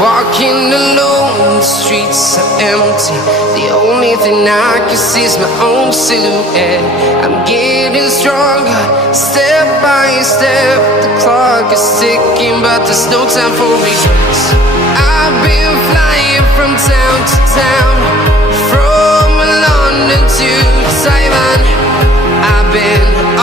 Walking alone, the streets are empty. The only thing I can see is my own silhouette. I'm getting stronger, step by step. The clock is ticking, but there's no time for regrets.